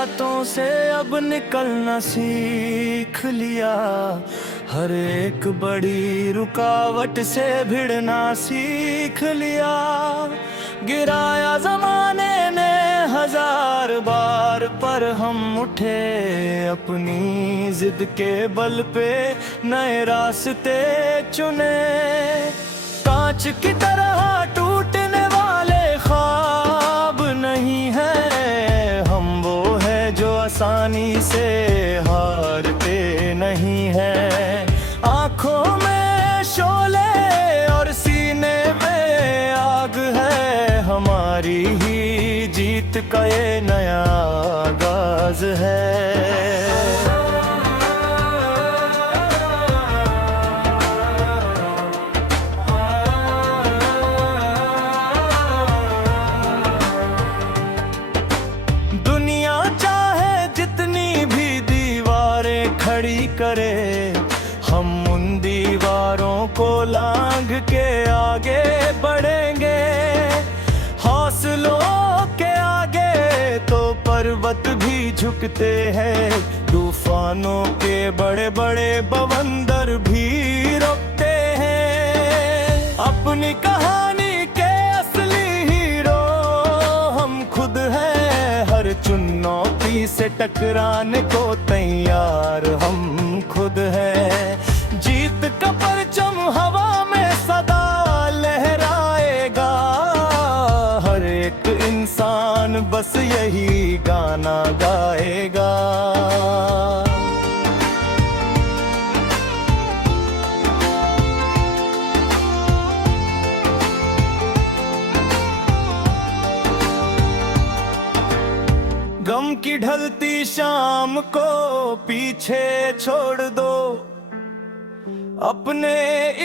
रातों से अब निकलना सीख लिया, हर एक बड़ी रुकावट से भिड़ना सीख लिया। गिराया जमाने ने 1000 बार पर हम उठे, अपनी जिद के बल पे नए रास्ते चुने। कांच की तरह टूटने वाले ख्वाब नहीं है हम, वो है जो आसानी से हारते नहीं है। आंखों में शोले और सीने में आग है, हमारी ही जीत का ये नया आगाज है। दुनिया चाहे जितनी भी दीवारें खड़ी करे, हम उन दीवारों को लांघ के आगे बढ़ेंगे। हौसलों के आगे तो पर्वत भी झुकते हैं, तूफानों के बड़े बड़े बवंदर भी रुकते हैं। अपनी कहानी के असली हीरो हम खुद हैं, हर चुनौती से टकराने को तैयार हम खुद हैं। जीत का परचम हवा में सदा लहराएगा, हर एक इंसान बस यही गाना गाएगा। गम की ढलती शाम को पीछे छोड़ दो, अपने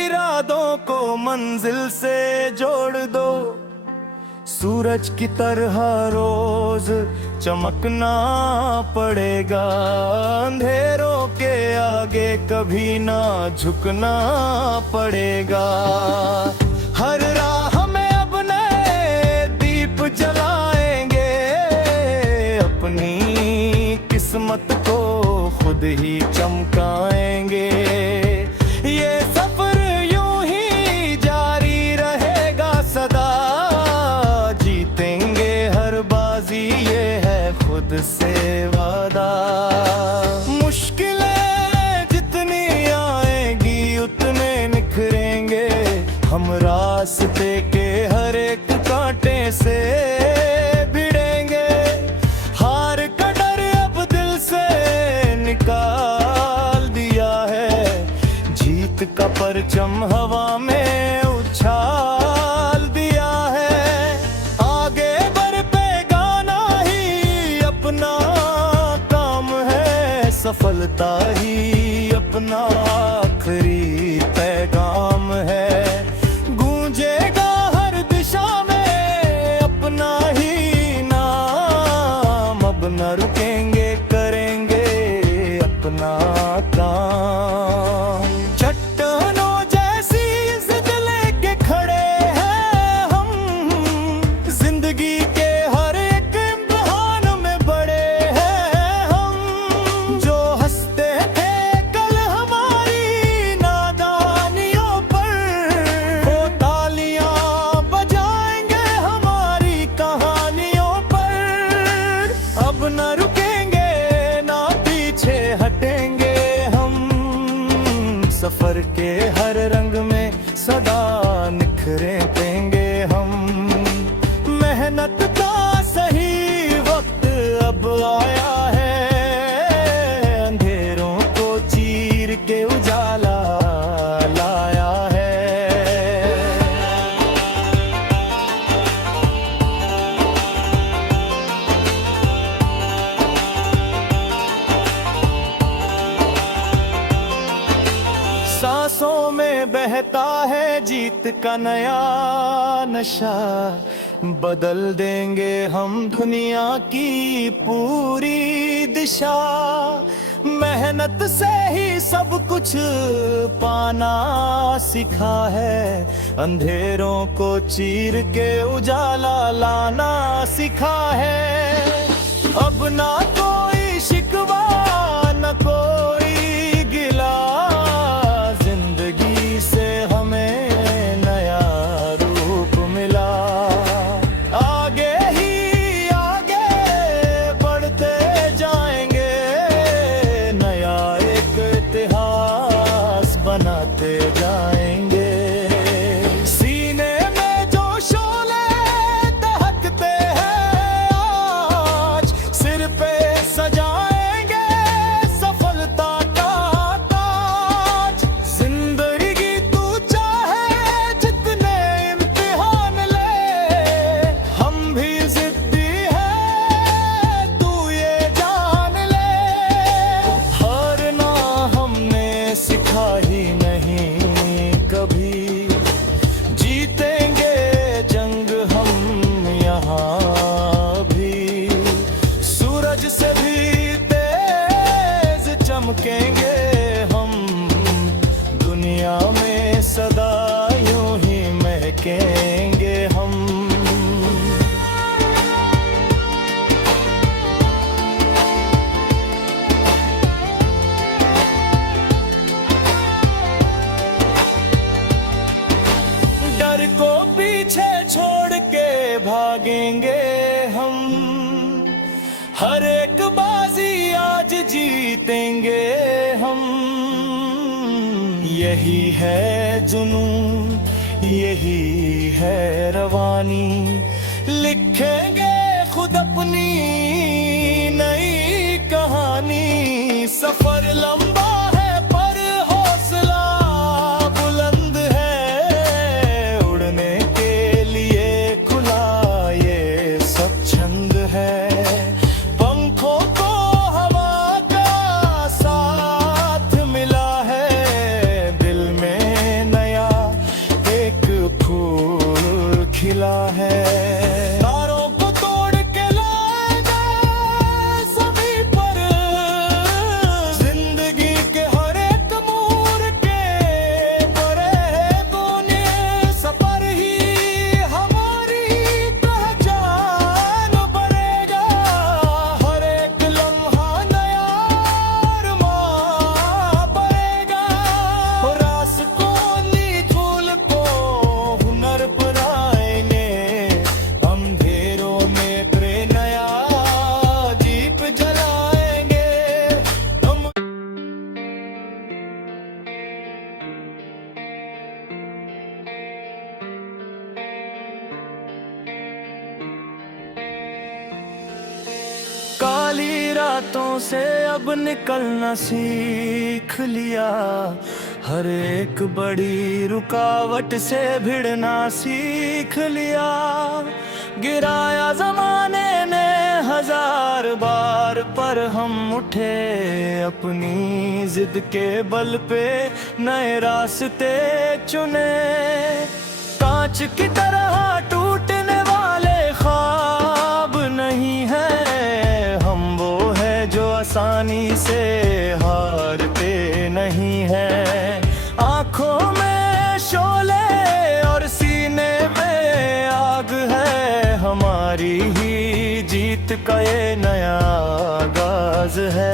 इरादों को मंजिल से जोड़ दो। सूरज की तरह रोज चमकना पड़ेगा, अंधेरों के आगे कभी ना झुकना पड़ेगा। हर राह में अब नए दीप जलाएंगे, अपनी किस्मत को खुद ही चमकाएंगे। ये सफर यूं ही जारी रहेगा सदा, जीतेंगे हर बाजी ये है खुद से वादा। मुश्किलें जितनी आएंगी उतने निखरेंगे, हम रास्ते के हर एक कांटे से भिड़ेंगे। हार का डर अब दिल से निकाल दिया है, जीत का परचम हवा में उछाल दिया है। आगे बढ़ पे गाना ही अपना काम है, सफलता ही अपना आखिरी पैगाम है। गूंजेगा हर दिशा में अपना ही नाम, अब न रुकेंगे करेंगे अपना काम। चट्टानों जैसी जिद लेके खड़े हैं हम, जिंदगी के हर एक इम्तिहान में बड़े हैं हम। जो हंसते थे कल हमारी नादानियों पर, वो तालियां बजाएंगे हमारी कहानियों पर। अब न रुकेंगे ना पीछे हटेंगे हम, सफर के हर रंग में सदा निखरे देंगे हम। मेहनत का सही वक्त अब आया है, अंधेरों को चीर के उजाला लाया है। सांसों में बहता है जीत का नया नशा, बदल देंगे हम दुनिया की पूरी दिशा। मेहनत से ही सब कुछ पाना सीखा है, अंधेरों को चीर के उजाला लाना सीखा है। अब ना कोई शिकवा न कोई गिला, जिंदगी से हमें नया रूप मिला। आगे ही आगे बढ़ते जाएंगे, नया एक इतिहास बनाते जाएंगे। सीने में जो शोले दहकते हैं आज, सिर पे सजाएंगे सफलता का ताज। जिंदगी तू चाहे जितने इम्तिहान ले, हम भी जिद्दी हैं तू ये जान ले। हारना हमने सिखा ही नहीं कभी, जीतेंगे जंग हम यहाँ भी। सूरज से भी तेज चमकेंगे हम, दुनिया में सदा यूं ही महकेंगे हम। डर को पीछे छोड़ के भागेंगे हम, हर एक बाजी आज जीतेंगे हम। यही है जुनून, यही है रवानी, लिखेंगे खुद अपनी नई कहानी। सफर लंबा है पर हौसला बुलंद है, उड़ने के लिए खुला ये सब छंद है। पंखों को हवा का साथ मिला है, दिल में नया एक फूल खिला है। तारों को तोड़ के लाएगा सभी पर, जिंदगी के हर एक मोड़ के बड़े बोने सफर ही हमारी पहचान बनेगा। हर एक लम्हा नया अरमान बनेगा। रास्कोनी फूल को हुनर बनाएंगे, अंधेरों में प्रेम नया दीप जलाएंगे हम। काली रातों से अब निकलना सीख लिया, हर एक बड़ी रुकावट से भिड़ना सीख लिया। गिराया जमाने ने हजार बार पर हम उठे, अपनी जिद के बल पे नए रास्ते चुने। कांच की तरह टूटने वाले ख्वाब नहीं है हम, वो है जो आसानी से हारते नहीं है। आंखों में शोले और सीने में आग है, हमारी ही जीत का ये नया आगाज है।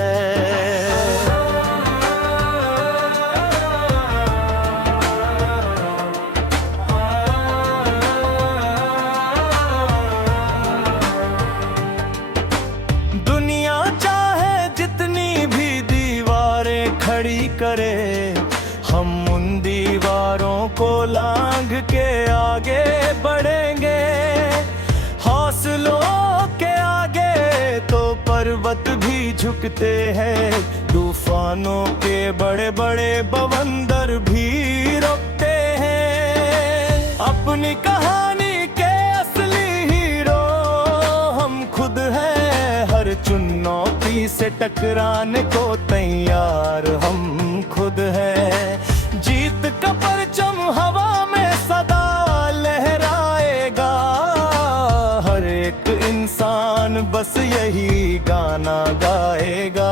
दुनिया चाहे जितनी भी दीवारें खड़ी करे, हम उन दीवारों को लांघ के आगे बढ़ेंगे। हौसलों के आगे तो पर्वत भी झुकते हैं, तूफानों के बड़े बड़े बवंदर भी रुकते हैं। अपनी कहानी के असली हीरो हम खुद हैं, हर चुनौती से टकराने को तैयार हम खुद हैं। जीत का परचम हवा में सदा लहराएगा, हर एक इंसान बस यही गाना गाएगा।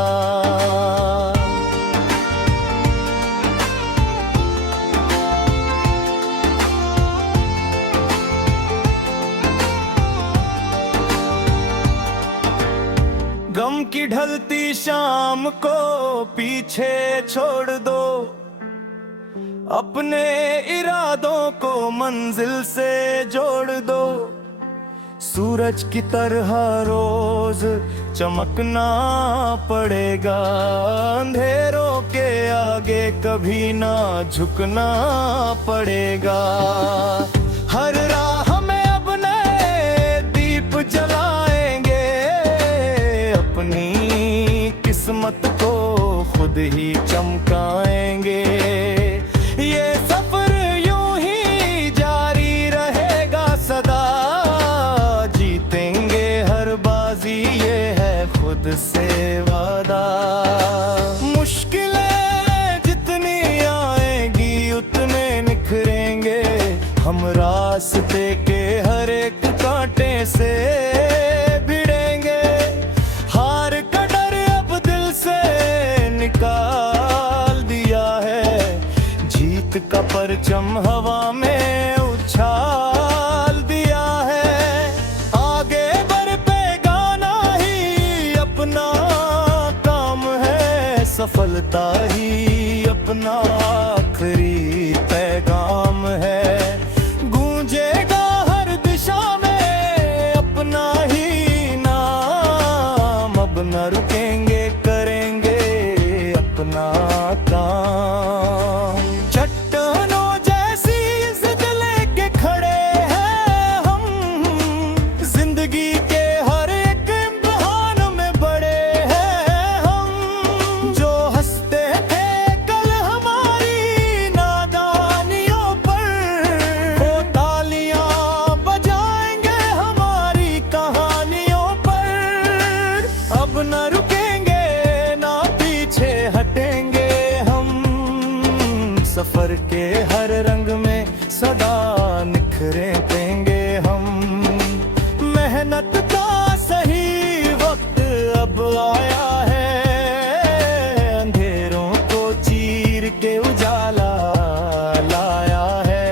की ढलती शाम को पीछे छोड़ दो, अपने इरादों को मंजिल से जोड़ दो। सूरज की तरह रोज चमकना पड़ेगा, अंधेरों के आगे कभी ना झुकना पड़ेगा। हर राह में अब नए दीप जलाएंगे, अपनी किस्मत को खुद ही चमकाएंगे। ये सफर यूं ही जारी रहेगा सदा, जीतेंगे हर बाजी ये है खुद से वादा। मुश्किलें जितनी आएंगी उतने निखरेंगे, हम रास्ते के हर एक कांटे से भिड़ेंगे। हार का डर अब दिल से निकाल दिया है, जीत का परचम हवा में उछाल दिया है। आगे बढ़ेगा ना ही अपना काम है, सफलता ही अपना आखिरी पैगाम है। गूंजेगा हर दिशा में अपना ही नाम, अब न रुकेंगे करेंगे अपना काम। चट्टानों जैसी जिद लेके खड़े हैं हम, जिंदगी के हर एक इम्तिहान में बड़े हैं हम। जो हंसते थे कल हमारी नादानियों पर, वो तालियां बजाएंगे हमारी कहानियों पर। अब न रुकेंगे ना पीछे हटेंगे हम, सफर के हर रंग में सदा निखरे देंगे हम। मेहनत का सही वक्त अब आया है, अंधेरों को चीर के उजाला लाया है।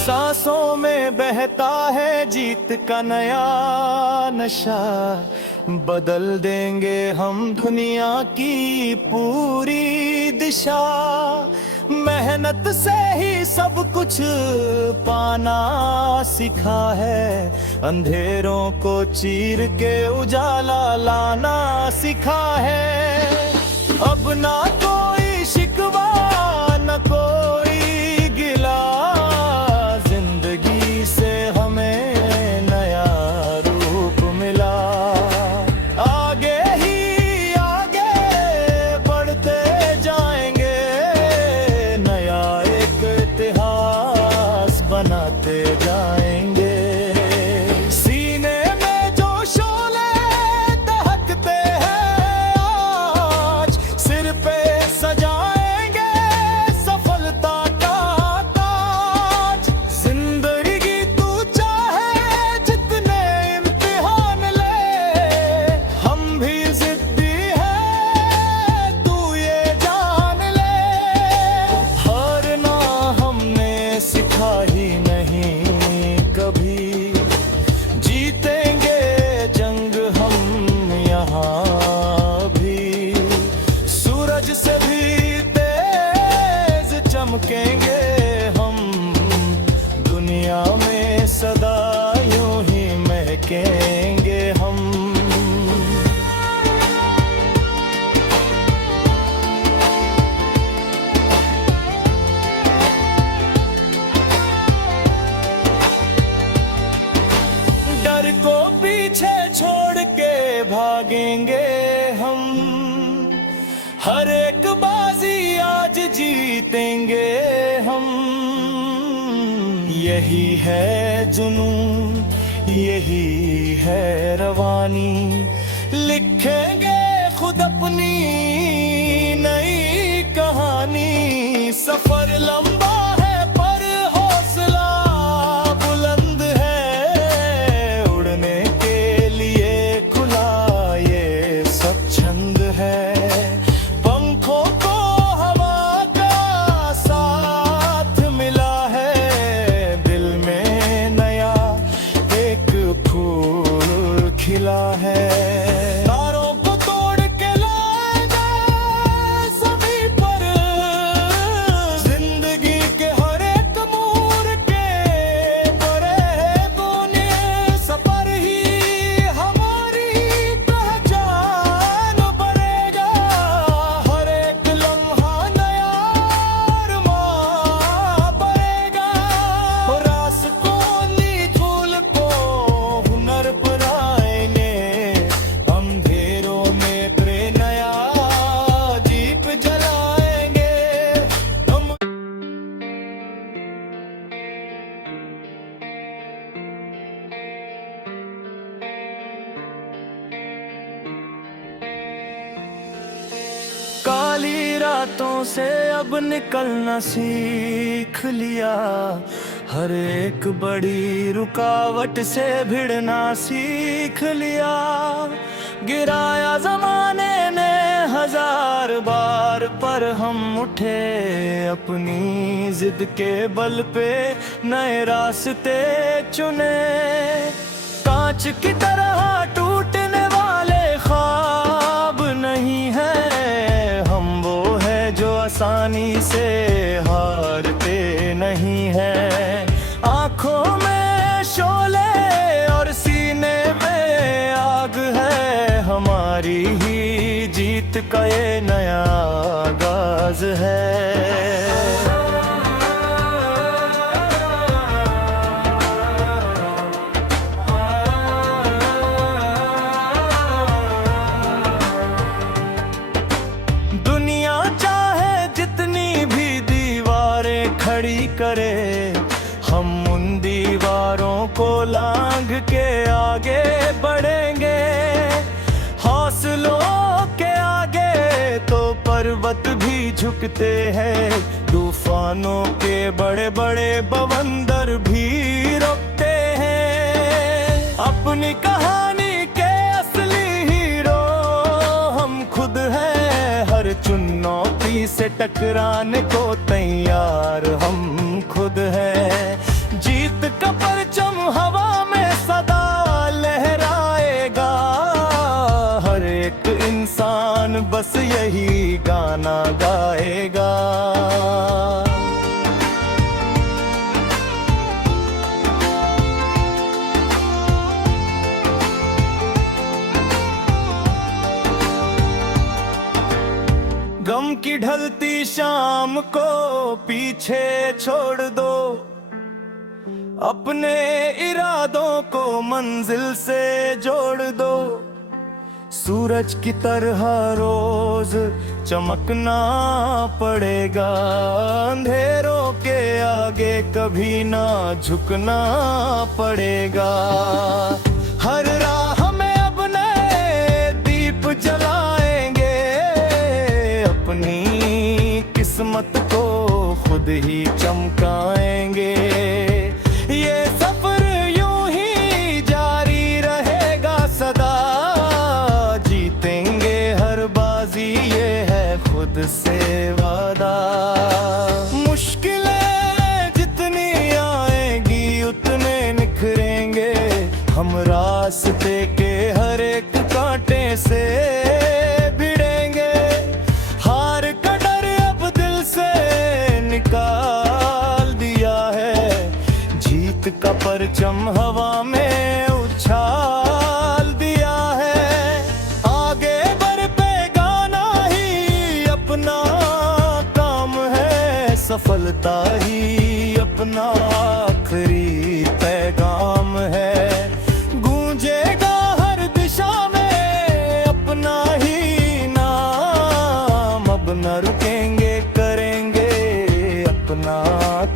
सांसों में बहता है जीत का नया नशा, बदल देंगे हम दुनिया की पूरी दिशा। मेहनत से ही सब कुछ पाना सीखा है, अंधेरों को चीर के उजाला लाना सीखा है। अब ना कोई शिकवा न कोई गिला, जिंदगी से हमें नया रूप मिला। आगे ही आगे बढ़ते जाएंगे, नया एक इतिहास बनाते जाएंगे। सीने में जो शोले दहकते हैं आज, सिर पे सजाएंगे सफलता का ताज। जिंदगी तू चाहे जितने इम्तिहान ले, हम भी जिद्दी है तू ये जान ले। हारना हमने सिखा ही नहीं कभी, जीतेंगे जंग हम यहाँ भी। सूरज से भी तेज चमकेंगे हम, दुनिया में सदा यूं ही महकेंगे हम। डर को पीछे छोड़ के भागेंगे हम, हर एक बाजी आज जीतेंगे हम। यही है जुनून, यही है रवानी, लिखेंगे खुद अपनी नई कहानी। सफर लंबा है पर हौसला बुलंद है, उड़ने के लिए खुला ये सब छंद है। पंखों सांसों से अब निकलना सीख लिया, हर एक बड़ी रुकावट से भिड़ना सीख लिया। गिराया जमाने ने 1000 बार, पर हम उठे अपनी जिद के बल पे, नए रास्ते चुने। कांच की तरह टूटने वाले ख्वाब नहीं है हम, वो है जो आसानी से हारते नहीं है। आंखों में शोले और सीने में आग है, हमारी ही जीत का ये नया आगाज है। दुनिया चाहे जितनी भी दीवारें खड़ी करे, हम उन दीवारों को लांघ के आगे बढ़ेंगे। हौसलों के आगे तो पर्वत भी झुकते हैं, तूफानों के बड़े बड़े बवंदर भी रुकते हैं। अपनी कहानी के असली हीरो हम खुद हैं, हर चुनौती से टकराने को तैयार हम खुद हैं। जीत का परचम हवा में सदा लहराएगा, हर एक इंसान बस यही गाना गाएगा। गम की ढलती शाम को पीछे छोड़ दो, अपने इरादों को मंजिल से जोड़ दो। सूरज की तरह रोज चमकना पड़ेगा, अंधेरों के आगे कभी ना झुकना पड़ेगा। हर राह में अब नए दीप जलाएंगे, अपनी किस्मत को खुद ही चमकाएंगे। ये सफर यूं ही जारी रहेगा सदा, जीतेंगे हर बाजी ये है खुद से वादा। मुश्किलें जितनी आएंगी उतने निखरेंगे, हम रास्ते के हर एक कांटे से भिड़ेंगे। हार का डर अब दिल से निकाल दिया है, जीत का परचम हवा में उछाल दिया है। आगे बढ़ पे गाना ही अपना काम है, सफलता ही अपना आखिरी पैगाम है। गूंजेगा हर दिशा में अपना ही नाम, अब न रुकेंगे करेंगे अपना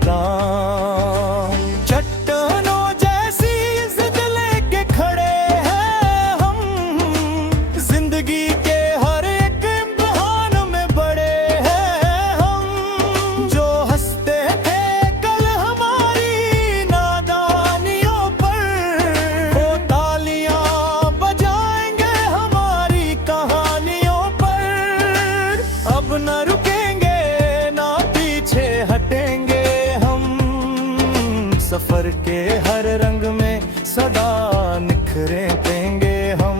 काम। चट्टानों जैसी जिद लेके खड़े हैं हम, जिंदगी के हर एक इम्तिहान में बड़े हैं हम। जो हंसते थे कल हमारी नादानियों पर, वो तालियां बजाएंगे हमारी कहानियों पर। अब न रुकेंगे ना पीछे हटेंगे हम, सफर के हर रंग में सदा निखरे देंगे हम।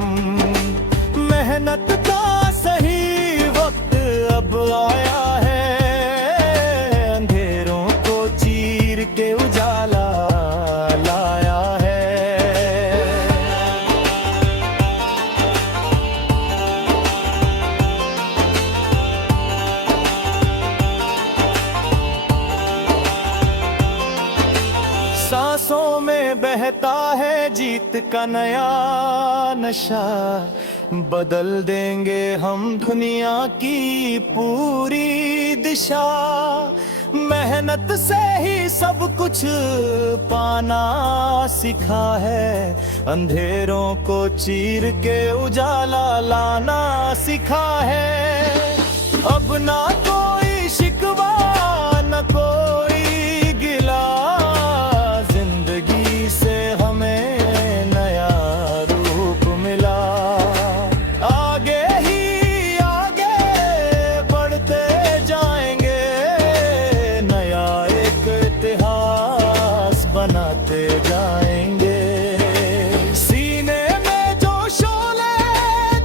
मेहनत का सही वक्त अब आया है, अंधेरों को चीर के उजाला लाया है। सांसों में बहता है जीत का नया नशा, बदल देंगे हम दुनिया की पूरी दिशा। मेहनत से ही सब कुछ पाना सीखा है, अंधेरों को चीर के उजाला लाना सीखा है। अब ना कोई शिकवा न कोई गिला, जिंदगी से हमें नया रूप मिला। आगे ही आगे बढ़ते जाएंगे, नया एक इतिहास बनाते जाएंगे। सीने में जो शोले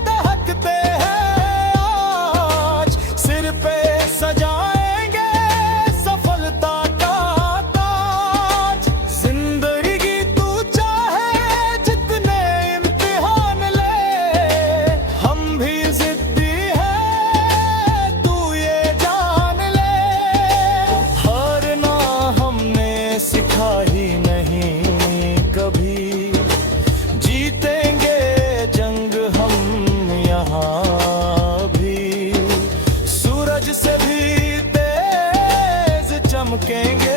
दहकते हैं आज, सिर पे सजाएंगे सफलता का ताज। जिंदगी तू चाहे जितने इम्तिहान ले, हम भी जिद्दी हैं तू ये जान ले। हारना हमने सिखा ही नहीं कभी, जीतेंगे जंग हम यहाँ भी। सूरज से भी तेज चमकेंगे,